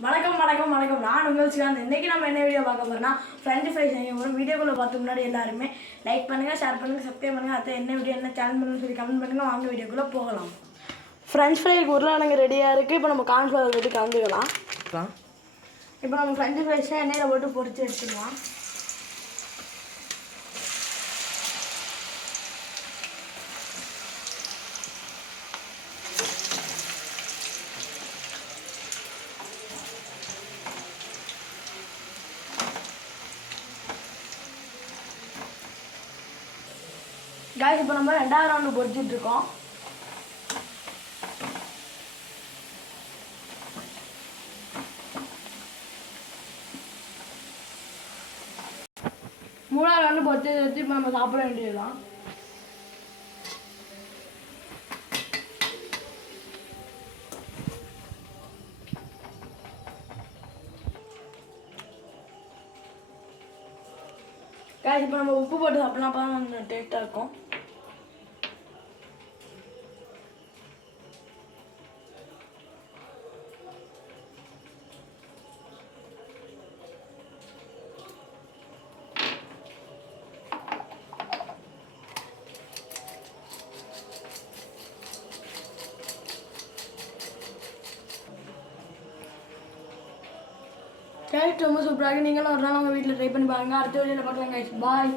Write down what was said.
வணக்கம் வணக்கம் வணக்கம். நான் உங்கள் சிவாந்த். இன்றைக்கி நம்ம என்ன வீடியோ பார்க்க போகிறோம்னா ஃப்ரெஞ்ச் ஃப்ரைஸ் செய்ய போகிறோம். வீடியோக்குள்ளே பார்த்து முன்னாடி எல்லாருமே லைக் பண்ணுங்கள், ஷேர் பண்ணுங்கள், சப்ஸ்கிரைப் பண்ணுங்கள். அடுத்து என்ன வீடியோ என்ன சேனல் பண்ணுன்னு சொல்லி கமெண்ட் பண்ணுங்கள். வாங்க வீடியோக்குள்ளே போகலாம். ஃப்ரெஞ்ச் ஃப்ரைக்கு உருளைக்கிழங்கு ரெடியாக இருக்குது. இப்போ நம்ம கார்ன்ஃப்ளவர் போட்டு கலந்துக்கலாம். இப்போ நம்ம ஃப்ரெஞ்ச் ஃப்ரைஸை எண்ணெயில் போட்டு பொரிச்சு எடுத்துக்கலாம். गाइस இப்போ நம்ம ரெண்டாவது ரவுண்ட் பொரிச்சிட்டு இருக்கோம். மூணாவது ரவுண்ட் பொரிச்சு வச்சு இப்போ நம்ம சாப்பிட வேண்டியதுதான். गाइस இப்போ நம்ம உப்பு போட்டு சாப்பிடலாம். அப்போ தான் கொஞ்சம் டேஸ்ட்டாக இருக்கும். டேஸ்ட் ரொம்ப சூப்பராக இருக்குது. நீங்களும் ஒரு நாள் உங்கள் வீட்டில் ட்ரை பண்ணி பாருங்கள். அடுத்த வீடியோவில் பார்க்கலாம். गाइस பாய்.